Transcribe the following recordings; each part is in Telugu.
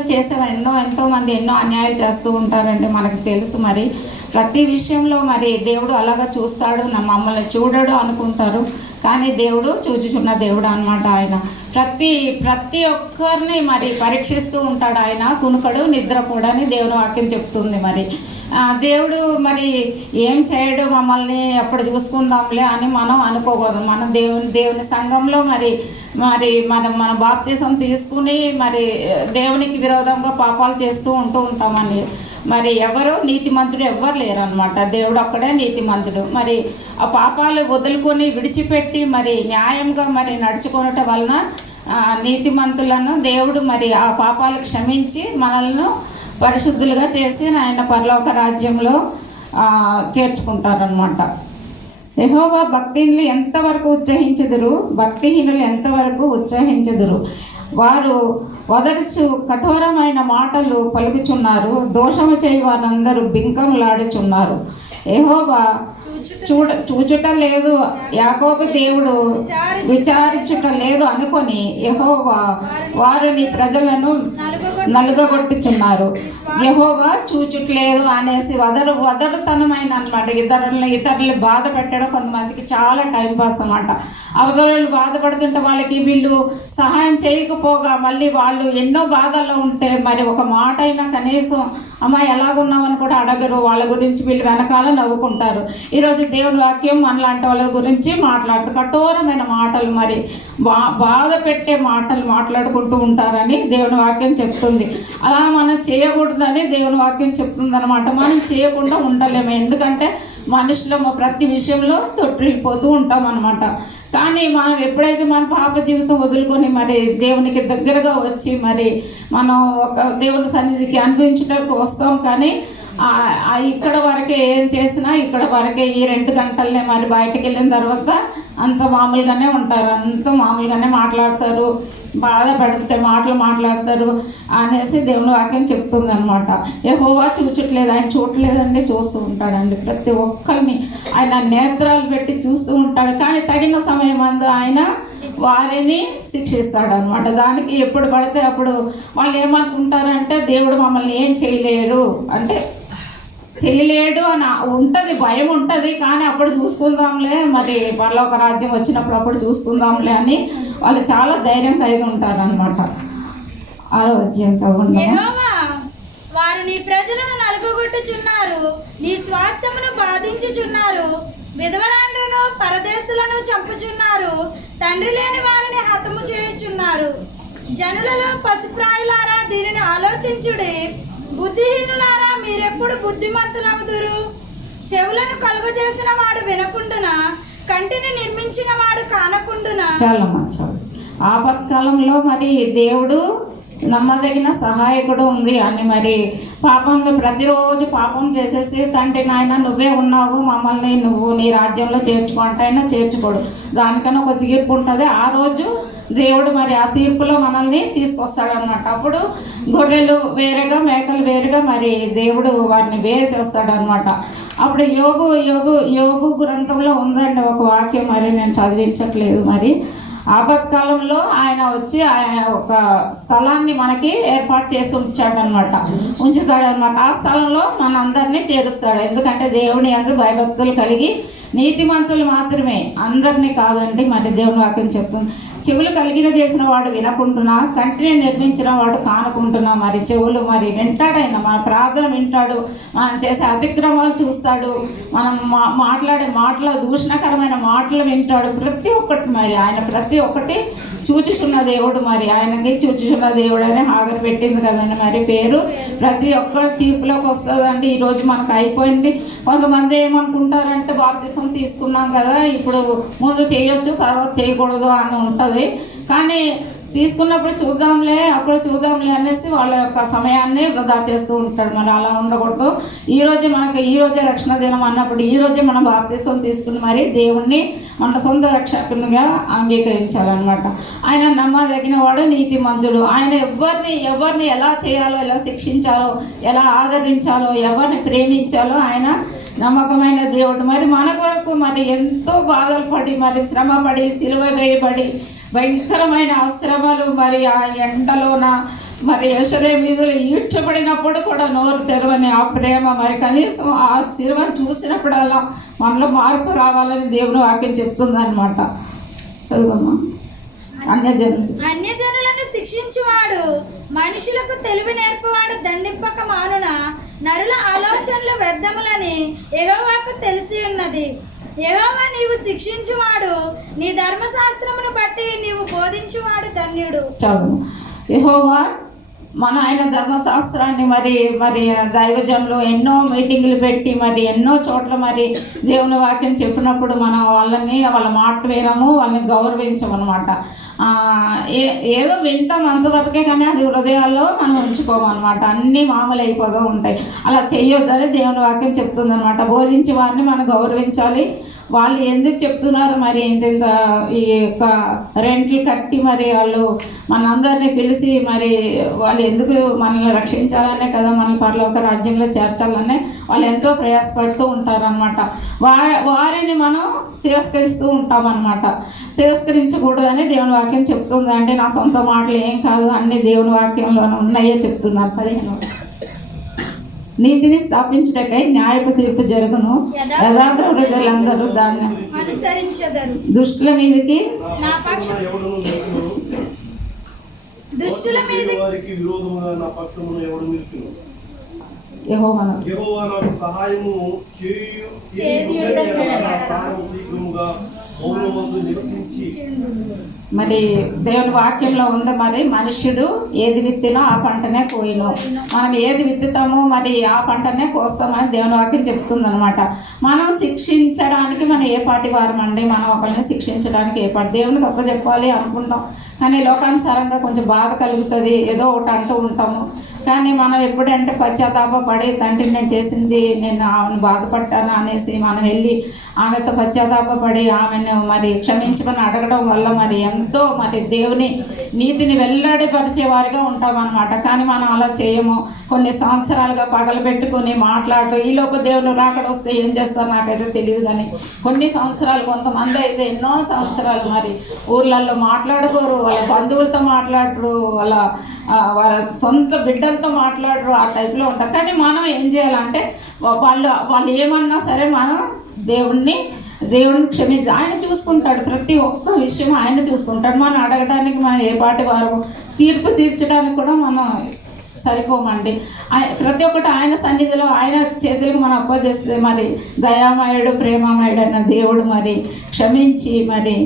విషయంలో ఎంతోమంది ఎన్నో అన్యాయాలు చేస్తూ ఉంటారండి, మనకు తెలుసు. మరి ప్రతి విషయంలో మరి దేవుడు అలాగా చూస్తాడు, మమ్మల్ని చూడడు అనుకుంటారు, కానీ దేవుడు చూచుచున్న దేవుడు అన్నమాట. ఆయన ప్రతి ఒక్కరిని మరి పరీక్షిస్తూ ఉంటాడు. ఆయన కునుకడు నిద్రపోడని దేవుని వాక్యం చెప్తుంది. మరి దేవుడు మరి ఏం చేయడు, మమ్మల్ని అప్పుడు చూసుకుందాంలే అని మనం అనుకోకూడదు. మనం దేవుని సంఘంలో మరి మన బాప్తీసం తీసుకుని మరి దేవునికి విరోధంగా పాపాలు చేస్తూ ఉంటామని. మరి ఎవరు నీతిమంతుడు ఎవ్వరు లేరు అనమాట, దేవుడు ఒక్కడే నీతిమంతుడు. మరి ఆ పాపాలు వదులుకొని విడిచిపెట్టి మరి న్యాయంగా మరి నడుచుకోవటం వలన నీతిమంతులను దేవుడు మరి ఆ పాపాలు క్షమించి మనల్ని పరిశుద్ధులుగా చేసి ఆయన పరలోక రాజ్యంలో చేర్చుకుంటారనమాట. యెహోవా భక్తిహీనులు ఎంతవరకు ఉత్సాహించెదరు. వారు వదరుచు కఠోరమైన మాటలు పలుకుచున్నారు, దోషము చేయి వారందరూ బింకములాడుచున్నారు. యెహోవా చూచుట లేదు, యాకోబు దేవుడు విచారించుట లేదు అనుకొని యెహోవా వారిని ప్రజలను నలుగగొట్టుచున్నారు. యెహోవా చూచుట్లేదు అనేసి వదరుతనమైన అనమాట. ఇతరులు బాధ పెట్టడం కొంతమందికి చాలా టైంపాస్ అన్నమాట. అవతల బాధపడుతుంటే వాళ్ళకి వీళ్ళు సహాయం చేయకపోగా మళ్ళీ వాళ్ళు ఎన్నో బాధల్లో ఉంటే మరి ఒక మాట అయినా కనీసం అమ్మ ఎలాగున్నామని కూడా అడగరు. వాళ్ళ గురించి వీళ్ళు వెనకాల నవ్వుకుంటారు. ఈరోజు దేవుని వాక్యం మనలాంటి వాళ్ళ గురించి మాట్లాడుతూ కఠోరమైన మాటలు మరి బాధ పెట్టే మాటలు మాట్లాడుకుంటూ ఉంటారని దేవుని వాక్యం చెప్తుంది. అలా మనం చేయకూడదని దేవుని వాక్యం చెప్తుంది అనమాట. మనం చేయకుండా ఉండలేము, ఎందుకంటే మనుషులు ప్రతి విషయంలో తొట్టిల్లిపోతూ ఉంటాం అనమాట. కానీ మనం ఎప్పుడైతే మన పాప జీవితం వదులుకొని మరి దేవునికి దగ్గరగా వచ్చి మరి మనం ఒక దేవుని సన్నిధికి అనిపించడానికి వస్తాం. కానీ ఇక్కడ వరకే ఏం చేసినా ఇక్కడ వరకే ఈ 2 గంటలనే మరి బయటకు వెళ్ళిన తర్వాత అంత మామూలుగానే ఉంటారు, అంత మామూలుగానే మాట్లాడతారు, బాధ పెడితే మాట్లాడతారు అనేసి దేవుని వాక్యం చెప్తుంది అనమాట. యెహోవా చూచట్లేదు, ఆయన చూడలేదండి, చూస్తూ ఉంటాడండి. ప్రతి ఒక్కరిని ఆయన నేత్రాలు పెట్టి చూస్తూ ఉంటాడు. కానీ తగిన సమయం అందు ఆయన వారిని శిక్షిస్తాడు అనమాట. దానికి ఎప్పుడు పడితే అప్పుడు వాళ్ళు ఏమనుకుంటారంటే దేవుడు మమ్మల్ని ఏం చేయలేడు అని ఉంటుంది, భయం ఉంటుంది. కానీ అప్పుడు చూసుకుందాంలే, మరి పరలోక రాజ్యం వచ్చినప్పుడు అప్పుడు చూసుకుందాంలే అని వాళ్ళు చాలా ధైర్యం కలిగి ఉంటారు అనమాట. 6వ అధ్యాయం చదవండి. వారు నీ ప్రజలను నలుగుగొట్టుచున్నారు, నీ స్వాస్థ్యమును బాధించుచున్నారు, విధవరాండ్రును పరదేశులను చంపుచున్నారు, తండ్రి లేని వారిని హతము చేయుచున్నారు. జనులలో పశుప్రాయులారా దీనిని ఆలోచించుడి, బుద్ధిహీనులారా మీరెప్పుడు బుద్ధిమంతులవుదురు. చెవులను కలుగజేసిన వాడు వినకుండునా, కంటిని నిర్మించిన వాడు కానకుండునా. చాలా ఆపత్కాలంలో మరి దేవుడు నమ్మదగిన సహాయకుడు ఉంది అని మరి పాపంలో ప్రతిరోజు పాపం చేసేసి తండ్రి నాయన నువ్వే ఉన్నావు, మమ్మల్ని నువ్వు నీ రాజ్యంలో చేర్చుకుంటైనా చేర్చుకోడు, దానికన్నా ఒక తీర్పు ఉంటుంది. ఆ రోజు దేవుడు మరి ఆ తీర్పులో మనల్ని తీసుకొస్తాడన్నమాట. అప్పుడు గొర్రెలు వేరేగా మేకలు వేరుగా మరి దేవుడు వారిని వేరు చేస్తాడనమాట. అప్పుడు యోబు గ్రంథంలో ఉందండి ఒక వాక్యం, మరి నేను చదివించట్లేదు. మరి ఆపత్కాలంలో ఆయన వచ్చి ఆయన ఒక స్థలాన్ని మనకి ఏర్పాటు చేసి ఉంచుతాడనమాట. ఆ స్థలంలో మనందరినీ చేరుస్తాడు. ఎందుకంటే దేవుని యందు భయభక్తులు కలిగి నీతిమంతులు మాత్రమే, అందరినీ కాదండి. మరి దేవుని వాక్యం చెప్తుంది, చెవులు కలిగిన చేసిన వాడు వినకుంటున్నా, కంటిని నిర్మించిన వాడు కానుకుంటున్నా. మరి చెవులు మరి వింటాడైనా, మన ప్రార్థన వింటాడు, మనం చేసే అతిక్రమాలు చూస్తాడు, మనం మాట్లాడే మాటలు దూషణకరమైన మాటలు వింటాడు. ప్రతి ఒక్కటి మరి ఆయన ప్రతి ఒక్కటి చూచుచున్న దేవుడు. మరి ఆయనకి చూచుచున్న దేవుడు అని హాగర్ పెట్టింది కదండి మరి పేరు. ప్రతి ఒక్కటి తీర్పులోకి వస్తుందండి. ఈరోజు మనకు అయిపోయింది. కొంతమంది ఏమనుకుంటారంటే బాప్తిసం తీసుకున్నాం కదా, ఇప్పుడు ముందు చేయొచ్చు తర్వాత చేయకూడదు అని ఉంటుంది. కానీ తీసుకున్నప్పుడు అప్పుడు చూద్దాంలే అనేసి వాళ్ళ యొక్క సమయాన్ని వృధా చేస్తూ ఉంటాడు. మరి అలా ఉండకూడదు. ఈరోజే రక్షణ దినం అన్నప్పుడు ఈరోజే మనం బాప్తిసం తీసుకుని మరి దేవుణ్ణి మన సొంత రక్షకునిగా అంగీకరించాలన్నమాట. ఆయన నమ్మదగిన వాడు, నీతిమంతుడు. ఆయన ఎవరిని ఎలా చేయాలో, ఎలా శిక్షించాలో, ఎలా ఆదరించాలో, ఎవరిని ప్రేమించాలో ఆయన నమ్మకమైన దేవుడు. మరి మన కొరకు మరి ఎంతో బాధలు పడి మరి శ్రమపడి సిలువ వేయబడి భయంకరమైన శ్రమలు మరి ఆ ఎండలోన మరి యెరూషలేము వీధులు ఈడ్చబడినప్పుడు కూడా నోరు తెరవని ఆ ప్రేమ, మరి కనీసం ఆ శిలువను చూసినప్పుడల్లా మనలో మార్పు రావాలని దేవుని వాక్యం చెప్తుందన్నమాట. చదువమ్మా. అన్యజనులను శిక్షించువాడు మనుషులకు తెలివి నేర్పువాడు దండింపక మానున, నరుల ఆలోచనలు వ్యర్థములని యెహోవాకు తెలిసి ఉన్నది. యెహోవా నీవు శిక్షించువాడు, నీ ధర్మశాస్త్రమును బట్టి నీవు బోధించువాడు ధన్యుడు. చదువు. యెహోవా మన ఆయన ధర్మశాస్త్రాన్ని మరి దైవజనులు ఎన్నో మీటింగులు పెట్టి మరి ఎన్నో చోట్ల మరి దేవుని వాక్యం చెప్పినప్పుడు మనం వాళ్ళ మాట వినము, వాళ్ళని గౌరవించము అనమాట. ఏదో వింటాం అంతవరకే, కానీ అది హృదయాల్లో మనం ఉంచుకోమన్నమాట. అన్నీ మామూలు అయిపోతూ ఉంటాయి. అలా చెయ్యొద్దని దేవుని వాక్యం చెప్తుంది అనమాట. బోధించే వారిని మనం గౌరవించాలి. వాళ్ళు ఎందుకు చెప్తున్నారు మరి ఇంత ఈ యొక్క రెంట్లు కట్టి మరి వాళ్ళు మనందరినీ పిలిచి మరి వాళ్ళు ఎందుకు మనల్ని రక్షించాలనే కదా, మనల్ని పరలోక రాజ్యంలో చేర్చాలనే వాళ్ళు ఎంతో ప్రయాసపడుతూ ఉంటారనమాట. వారిని మనం తిరస్కరిస్తూ ఉంటామన్నమాట. తిరస్కరించకూడదని దేవుని వాక్యం చెప్తుంది. అంటే నా సొంత మాటలు ఏం కాదు, అన్ని దేవుని వాక్యంలోనే ఉన్నాయే చెప్తున్నారు. 15 నీతిని స్థాపించుటకై న్యాయపు తీర్పు జరుగును, యథార్థ హృదయులందరూ దాన్ని అనుసరించెదరు. దుష్టుల మీదకి యెహోవా నాకు సహాయము మరి దేవుని వాక్యంలో ఉంది. మరి మనుష్యుడు ఏది విత్తినో ఆ పంటనే కోయిను. మనం ఏది విత్తుతామో మరి ఆ పంటనే కోస్తామని దేవుని వాక్యం చెప్తుంది అనమాట. మనం శిక్షించడానికి మనం ఏ పాటి వారమండి, మనం ఒకరిని శిక్షించడానికి ఏ పాటి దేవునికి ఒక్క చెప్పాలి అనుకుంటాం, కానీ లోకానుసారంగా కొంచెం బాధ కలుగుతుంది, ఏదో ఒకటి అంటూ ఉంటాము. కానీ మనం ఎప్పుడంటే పశ్చాత్తాపడి తండ్రి నేను చేసింది, నేను ఆమెను బాధపడ్డాను అనేసి మనం వెళ్ళి ఆమెతో పశ్చాత్తాపడి ఆమెను మరి క్షమించమని అడగడం వల్ల మరి ఎంతో మరి దేవుని నీతిని వెల్లడిపరిచే వారిగా ఉంటామన్నమాట. కానీ మనం అలా చేయము. కొన్ని సంవత్సరాలుగా పగలబెట్టుకుని మాట్లాడరు. ఈలోపు దేవుని రాకడ వస్తే ఏం చేస్తారు నాకైతే తెలియదు, కానీ కొన్ని సంవత్సరాలు, కొంతమంది అయితే ఎన్నో సంవత్సరాలు మరి ఊర్లలో మాట్లాడుకోరు, వాళ్ళ బంధువులతో మాట్లాడరు, వాళ్ళ సొంత బిడ్డలతో మాట్లాడరు, ఆ టైప్లో ఉంటారు. కానీ మనం ఏం చేయాలంటే వాళ్ళు ఏమన్నా సరే మనం దేవుణ్ణి క్షమించి ఆయన చూసుకుంటాడు. ప్రతి ఒక్క విషయం ఆయన చూసుకుంటాడు. మనం అడగడానికి మనం ఏ పాటి వారు తీర్పు తీర్చడానికి కూడా మనం సరిపోమండి. ప్రతి ఒక్కటి ఆయన సన్నిధిలో ఆయన చేతులకు మనం అప్పచేస్తే మరి దయామయుడు ప్రేమమయుడు అయిన దేవుడు మరి క్షమించి మరి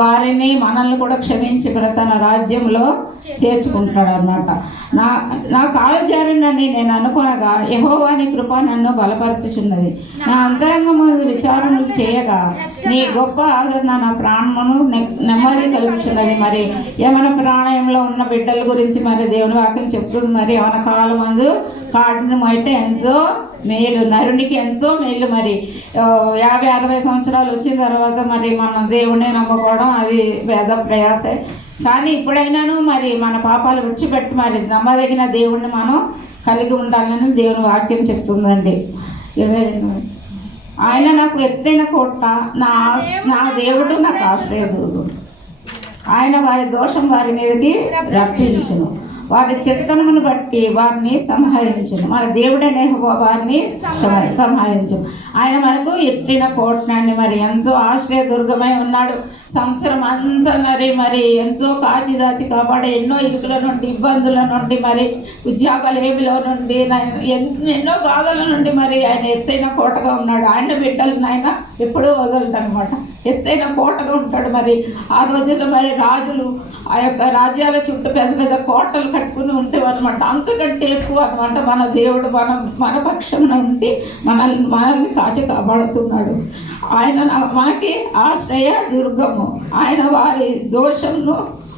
వారిని మనల్ని కూడా క్షమించి తన రాజ్యంలో చేర్చుకుంటాడు అన్నమాట. నా కాలు జారినని నేను అనుకోనగా యెహోవాని కృప నన్ను బలపరచుచున్నది. నా అంతరంగము విచారణలు చేయగా నీ గొప్ప ఆదరణ నా ప్రాణమును నెమ్మది కలుగుచున్నది. మరి యమన ప్రాణంలో ఉన్న బిడ్డల గురించి మరి దేవుని వాక్యం చెప్తుంది. మరి యవన కాలం మందు కాడిని అయితే ఎంతో మేలు, నరునికి ఎంతో మేలు. మరి 50-60 సంవత్సరాలు వచ్చిన తర్వాత మరి మన దేవుణ్ణి నమ్ముకోవడం అది వేద ప్రయాసే. కానీ ఇప్పుడైనాను మరి మన పాపాలు విడిచిపెట్టి మరి నమ్మదగిన దేవుణ్ణి మనం కలిగి ఉండాలని దేవుని వాక్యం చెప్తుందండి. 22 ఆయన నాకు ఎత్తైన కోట, నా దేవుడు నాకు ఆశ్రయదుర్గం. ఆయన వారి దోషం వారి మీదకి రప్పించును, వారి చెడుతనమును బట్టి వారిని సంహరించును. మన దేవుడనే వారిని సంహరించును. ఆయన మనకు ఎత్తిన కోటనాన్ని మరి ఎంతో ఆశ్రయదుర్గమై ఉన్నాడు. సంవత్సరం అంతా మరి ఎంతో కాచిదాచి కాపాడే ఎన్నో ఇరుకుల నుండి, ఇబ్బందుల నుండి, మరి ఉద్యోగాలు ఏమిలో నుండి, ఎన్నో బాధల నుండి మరి ఆయన ఎత్తైన కోటగా ఉన్నాడు. ఆయన బిడ్డలను ఆయన ఎప్పుడూ వదలడు అనమాట. ఎత్తైన కోటగా ఉంటాడు. మరి ఆ రోజుల్లో మరి రాజులు ఆ యొక్క రాజ్యాల చుట్టూ పెద్ద పెద్ద కోటలు కట్టుకుని ఉండేవన్నమాట. అంతకంటే ఎక్కువ అనమాట మన దేవుడు మన పక్షం నుండి మనల్ని కాచి కాపాడుతున్నాడు. ఆయన మనకి ఆశ్రయ దుర్గము. ఆయన వారి దోషంను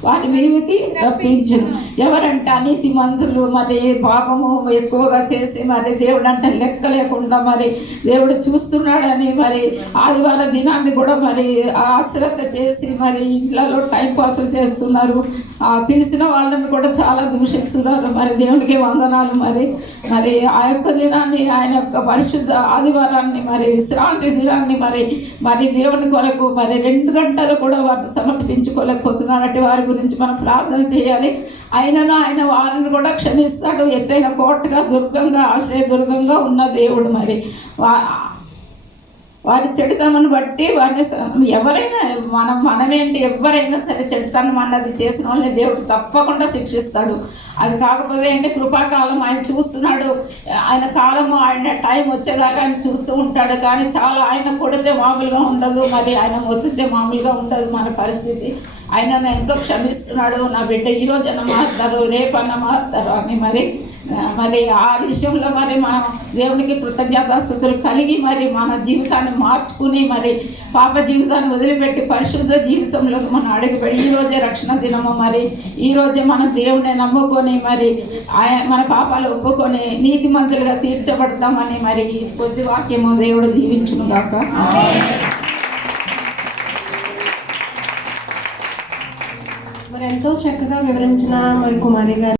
వారి మీదకి రప్పించును. ఎవరంటే అనీతి మంతులు మరి పాపము ఎక్కువగా చేసి మరి దేవుడు అంటే లెక్క లేకుండా మరి దేవుడు చూస్తున్నాడని మరి ఆదివారం దినాన్ని కూడా మరి అశ్రద్ధ చేసి మరి ఇంట్లో టైంపాసులు చేస్తున్నారు. పిలిచిన వాళ్ళని కూడా చాలా దూషిస్తున్నారు. మరి దేవునికి వందనాలు. మరి ఆ యొక్క దినాన్ని, ఆయన యొక్క పరిశుద్ధ ఆదివారాన్ని, మరి విశ్రాంతి దినాన్ని మరి దేవుని కొరకు మరి 2 గంటలు కూడా వారు సమర్పించుకోలేకపోతున్నారు. అటు వారి గురించి మనం ప్రార్థన చేయాలి. ఆయనను ఆయన వారిని కూడా క్షమిస్తాడు. ఎత్తైన కోటగా దుర్గంగా ఆశ్రయదుర్గంగా ఉన్న దేవుడు. మరి వారి చెడుతనను బట్టి వారిని ఎవరైనా మనమేంటి ఎవరైనా సరే చెడుతనం అన్నది చేసిన వాళ్ళని దేవుడు తప్పకుండా శిక్షిస్తాడు. అది కాకపోతే ఏంటి కృపాకాలం ఆయన చూస్తున్నాడు. ఆయన కాలము ఆయన టైం వచ్చేదాకా ఆయన చూస్తూ ఉంటాడు. కానీ చాలా ఆయన కొడితే మామూలుగా ఉండదు, మరి ఆయన మొత్తితే మామూలుగా ఉండదు మన పరిస్థితి. ఆయన ఎంతో క్షమిస్తున్నాడు. నా బిడ్డ ఈరోజన్న మారుతారు, రేపన్న మారుతారు అని మరి ఆ విషయంలో మరి మనం దేవునికి కృతజ్ఞతాస్తుతులు కలిగి మరి మన జీవితాన్ని మార్చుకుని మరి పాప జీవితాన్ని వదిలిపెట్టి పరిశుద్ధ జీవితంలోకి మనం అడుగుపెట్టి ఈరోజే రక్షణ దినము. మరి ఈరోజే మనం దేవుని నమ్ముకొని మరి మన పాపాలు ఒప్పుకొని నీతిమంతులుగా తీర్చబడతామని మరి ఈ కొద్ది వాక్యము దేవుడు దీవించును గాక. మరి ఎంతో చక్కగా వివరించిన మరి కుమారి గారు